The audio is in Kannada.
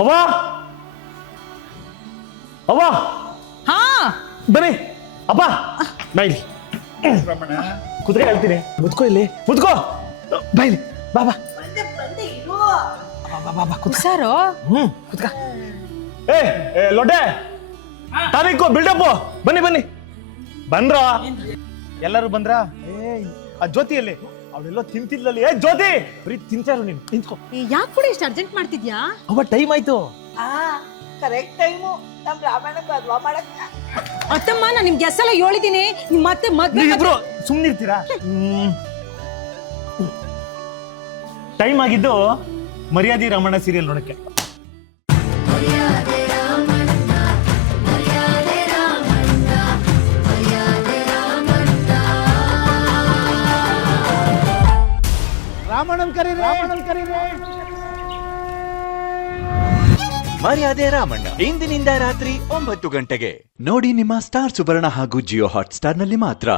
ಅವ್ವ ಅವ್ವ ಹಾ ಬನ್ನಿ ಅಪ್ಪ ಬಾಯ್ಲಿ ಕುದುರೆ ಹೇಳ್ತೀನಿ ಮುದ್ಕೋ ಇಲ್ಲಿ ಮುದ್ಕೋ ಬಾಯ್ಲಿ ಬಾ ಬಾ ಬಾ ಬಾ ಕುತ್ಕ ಸರು ಕುತ್ಕ ಏ ಲೊಡ್ಡೆ ತಾರೀಕು ಬಿಲ್ಡಪ್ ಬನ್ನಿ ಬನ್ನಿ ಬಂದ್ರ ಎಲ್ಲರೂ ಬಂದ್ರ ಆ ಜ್ಯೋತಿಯಲ್ಲಿ ಅವಳೆಲ್ಲೋ ತಿಂತಿದ್ಲಲ್ಲಿ ಏ ಜ್ಯೋತಿ ಬರೀ ತಿಂತಾರು ನೀನು ನಿಂತ್ಕೋ ಯಾಕೆ ಕೂಡ ಇಷ್ಟು ಅರ್ಜೆಂಟ್ ಮಾಡ್ತಿದ್ಯಾ? ಅವ ಟೈಮ್ ಆಯ್ತು ಕರೆಕ್ಟ್ ಟೈಮು ನಮ್ ರಾಮಾಯಣಕ್ಕೆ ಅಲ್ವಾ ಮಾಡಕ್ ಅತ್ತಮ್ಮ ನಾನು ನಿಮ್ಗೆ ಎಷ್ಟೆಲ್ಲ ಹೇಳಿದೀನಿ ಮತ್ತೆ ಮದ್ವೆ ನೀವಿಬ್ರು ಸುಮ್ನಿರ್ತೀರಾ ಟೈಮ್ ಆಗಿದ್ದು ಮರ್ಯಾದೆ ರಾಮಣ್ಣ ಸೀರಿಯಲ್ ನೋಡಕ್ಕೆ ರಾಮಣ್ಣನ್ ಕರೀರಿ ಮರ್ಯಾದೆ ರಾಮಣ್ಣ ಇಂದಿನಿಂದ ರಾತ್ರಿ 9 ಗಂಟೆಗೆ ನೋಡಿ ನಿಮ್ಮ ಸ್ಟಾರ್ ಸುವರ್ಣ ಹಾಗೂ ಜಿಯೋ ಹಾಟ್ ಸ್ಟಾರ್ ನಲ್ಲಿ ಮಾತ್ರ.